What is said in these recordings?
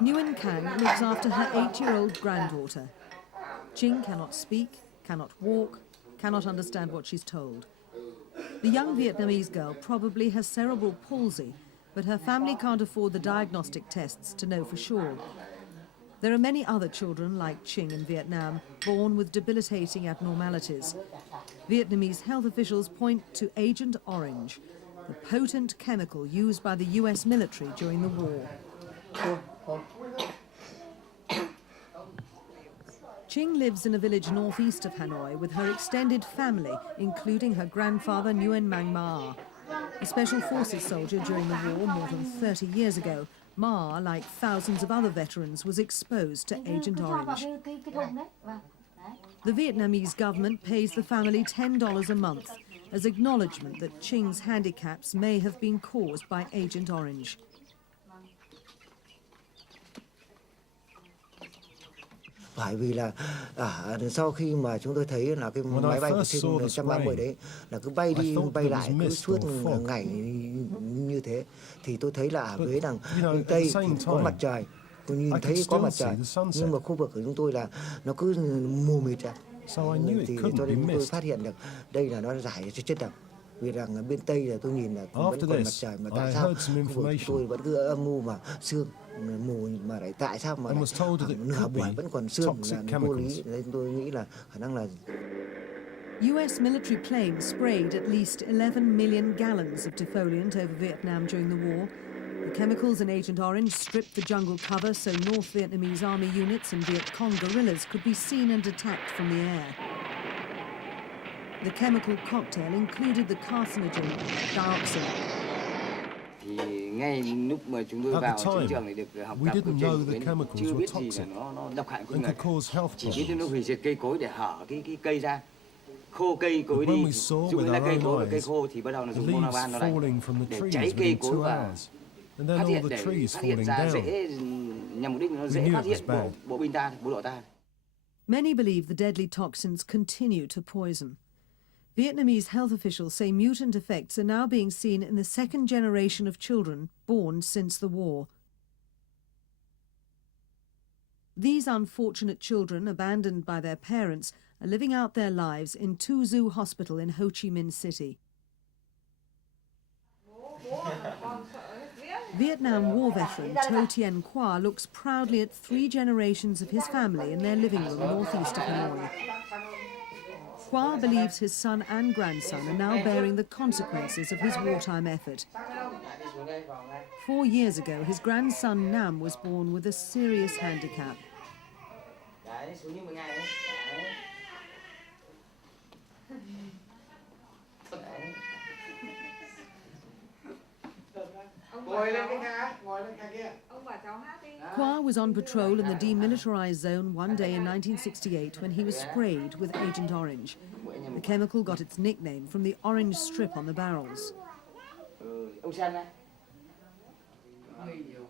Nguyen Canh looks after her 8-year-old granddaughter. Trinh cannot speak, cannot walk, cannot understand what she's told. The young Vietnamese girl probably has cerebral palsy, but her family can't afford the diagnostic tests to know for sure. There are many other children like Trinh in Vietnam, born with debilitating abnormalities. Vietnamese health officials point to Agent Orange, the potent chemical used by the US military during the war. Trinh lives in a village northeast of Hanoi with her extended family, including her grandfather Nguyen Manh Ma. A special forces soldier during the war more than 30 years ago, Ma, like thousands of other veterans, was exposed to Agent Orange. The Vietnamese government pays the family $10 a month as acknowledgement that Trinh handicaps may have been caused by Agent Orange. Bởi vì là sau khi mà chúng tôi thấy là cái máy bay của Trinh 130 đấy là cứ bay đi bay lại cứ suốt ngày như thế thì tôi thấy là ở phía đằng bên Tây thì có mặt trời, tôi nhìn thấy có mặt trời, nhưng mà khu vực của chúng tôi là nó cứ mù mịt ra. Thì cho nên tôi phát hiện được đây là nó giải cho chất độc. Vì rằng bên Tây là tôi nhìn là vẫn còn mặt trời, mà tại sao khu vực tôi vẫn cứ âm mù mà sương mù, mà lại tại sao mà nửa buổi vẫn còn sương là vô lý. Nên tôi nghĩ là khả năng là US military planes sprayed at least 11 million gallons of defoliant over Vietnam during the war. The chemicals in Agent Orange stripped the jungle cover so North Vietnamese army units and Viet Cong guerrillas could be seen and attacked from the air. The chemical cocktail included the carcinogen dioxin. Ngay lúc mà chúng tôi vào chiến trường để được học tập chương trình chưa biết gì là nó độc hại của người, chỉ biết nó hủy diệt cây cối để hở cái cây ra, khô cây cối đi, dụ như là cây cối và cây khô thì bắt đầu là dùng monoban nó đánh để cháy cây cối và phát hiện ra dễ, nhằm mục đích nó dễ phát hiện bộ binh ta, bộ đội ta. Many believe the deadly toxins continue to poison. Vietnamese health officials say mutant effects are now being seen in the second generation of children born since the war. These unfortunate children, abandoned by their parents, are living out their lives in Tu Du Hospital in Ho Chi Minh City. Vietnam War veteran Tien Hoa looks proudly at 3 generations of his family in their living room northeast of Hanoi. Hoa believes his son and grandson are now bearing the consequences of his wartime effort. 4 years ago, his grandson Nam was born with a serious handicap. Khoa was on patrol in the demilitarized zone one day in 1968 when he was sprayed with Agent Orange. The chemical got its nickname from the orange strip on the barrels.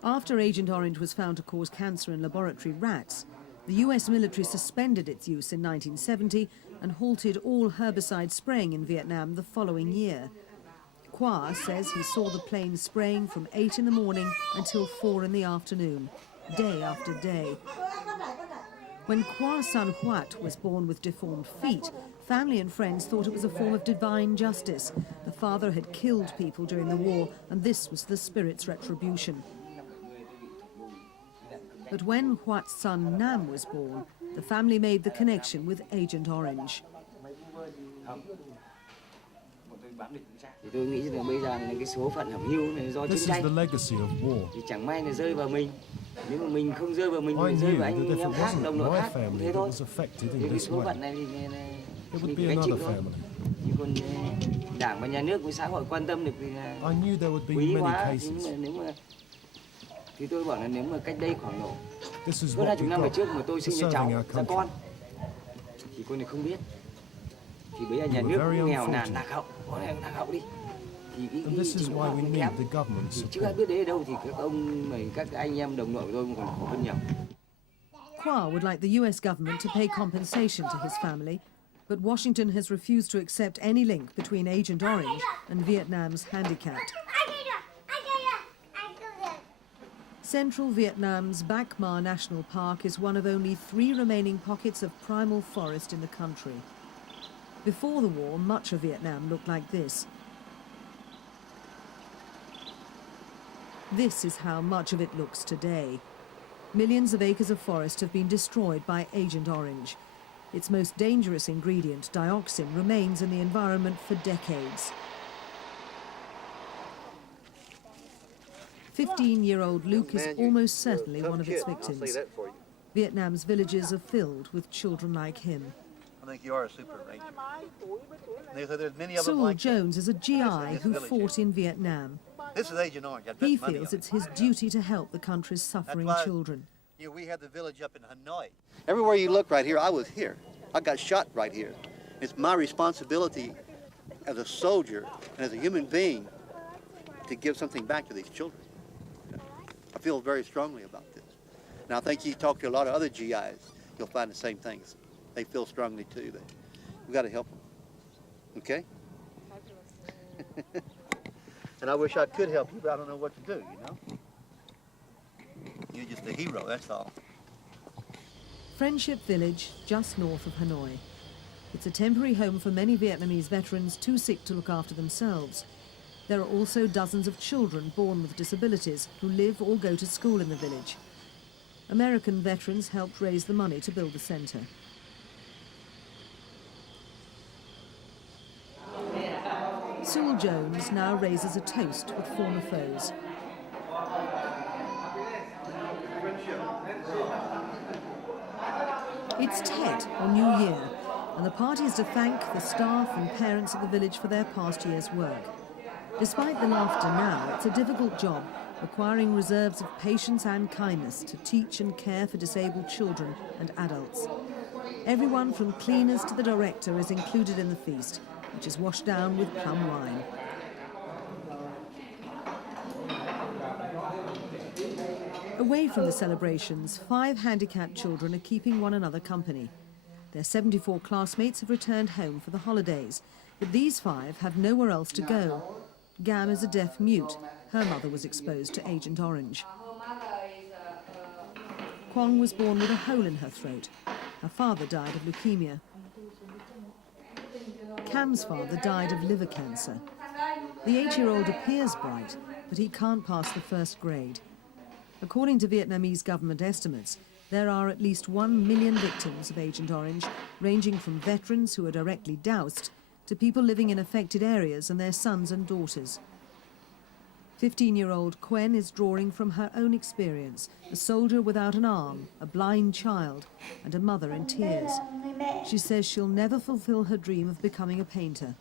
After Agent Orange was found to cause cancer in laboratory rats, the US military suspended its use in 1970 and halted all herbicide spraying in Vietnam the following year. Khoa says he saw the plane spraying from 8 in the morning until 4 in the afternoon, day after day. When Khoa's son Huat was born with deformed feet, family and friends thought it was a form of divine justice. The father had killed people during the war, and this was the spirit's retribution. But when Huat's son Nam was born, the family made the connection with Agent Orange. Tôi nghĩ rằng bây giờ cái số phận hẩm hiu này do chiến tranh. Thì chẳng may là rơi vào mình. Nếu mà mình không rơi vào mình, mình rơi vào anh em khác, đồng đội khác, thế thôi. Thì cái số phận này thì mình phải chịu thôi. Chứ còn đảng và nhà nước với xã hội quan tâm được thì quý hóa. Nếu mà thì tôi bảo là nếu mà cách đây khoảng độ hơn 20 năm về trước mà tôi sinh ra cháu, ra con, thì con này không biết. Thì bây giờ nhà nước nghèo nàn lạc hậu, có lẽ lạc hậu đi. Thì cái trình độ học cũng kém. Thì chưa biết đấy ở đâu thì các ông, các anh em đồng đội của tôi còn khổ hơn nhiều. Khoa would like the US government to pay compensation to his family, but Washington has refused to accept any link between Agent Orange and Vietnam's handicapped. Central Vietnam's Bach Ma National Park is one of only 3 remaining pockets of primal forest in the country. Before the war, much of Vietnam looked like this. This is how much of it looks today. Millions of acres of forest have been destroyed by Agent Orange. Its most dangerous ingredient, dioxin, remains in the environment for decades. 15-year-old Luke is almost certainly one of its victims. Vietnam's villages are filled with children like him. I think you are a super ranger. There's many of them Suel like Jones is a GI who fought in Vietnam. This is Agent Orange. He feels it's his duty to help the country's suffering children. Yeah, we had the village up in Hanoi. Everywhere you look right here, I was here. I got shot right here. It's my responsibility as a soldier and as a human being to give something back to these children. I feel very strongly about this. And I think you talk to a lot of other GIs, you'll find the same things. They feel strongly too. We've got to help them. Okay? And I wish I could help you, but I don't know what to do, you know? You're just a hero, that's all. Friendship Village, just north of Hanoi. It's a temporary home for many Vietnamese veterans too sick to look after themselves. There are also dozens of children born with disabilities who live or go to school in the village. American veterans helped raise the money to build the centre. Suel Jones now raises a toast with former foes. It's Tet, or New Year, and the party is to thank the staff and parents of the village for their past year's work. Despite the laughter now, it's a difficult job, requiring reserves of patience and kindness to teach and care for disabled children and adults. Everyone from cleaners to the director is included in the feast, which is washed down with plum wine. Away from the celebrations, 5 handicapped children are keeping one another company. Their 74 classmates have returned home for the holidays, but these 5 have nowhere else to go. Gam is a deaf mute. Her mother was exposed to Agent Orange. Quang was born with a hole in her throat. Her father died of leukemia. Cam's father died of liver cancer. The 8-year-old appears bright, but he can't pass the first grade. According to Vietnamese government estimates, there are at least 1 million victims of Agent Orange, ranging from veterans who are directly doused to people living in affected areas and their sons and daughters. 15-year-old Nguyen is drawing from her own experience, a soldier without an arm, a blind child, and a mother in tears. She says she'll never fulfill her dream of becoming a painter.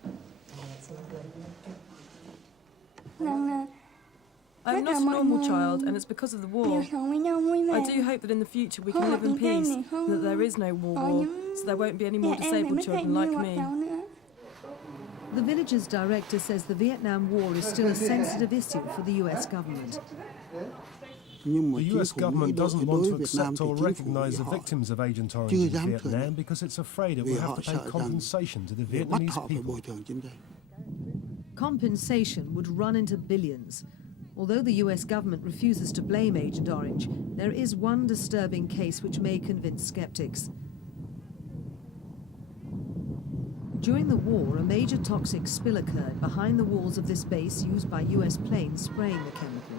I'm not a normal child, and it's because of the war. I do hope that in the future we can live in peace, and that there is no war, so there won't be any more disabled children like me. The village's director says the Vietnam War is still a sensitive issue for the US government. The US government doesn't want to accept or recognise the victims of Agent Orange in Vietnam because it's afraid it will have to pay compensation to the Vietnamese people. Compensation would run into billions. Although the US government refuses to blame Agent Orange, there is one disturbing case which may convince skeptics. During the war, a major toxic spill occurred behind the walls of this base used by US planes spraying the chemical.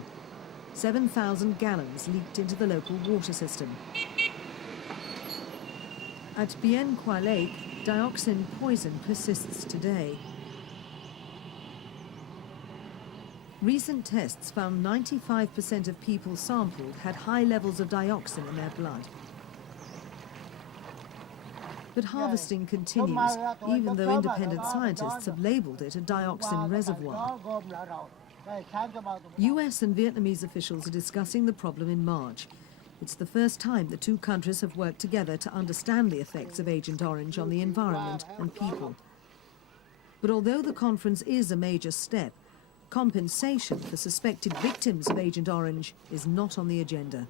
7,000 gallons leaked into the local water system. At Bien Qua Lake, dioxin poison persists today. Recent tests found 95% of people sampled had high levels of dioxin in their blood. But harvesting continues, even though independent scientists have labelled it a dioxin reservoir. US and Vietnamese officials are discussing the problem in March. It's the first time the two countries have worked together to understand the effects of Agent Orange on the environment and people. But although the conference is a major step, compensation for suspected victims of Agent Orange is not on the agenda.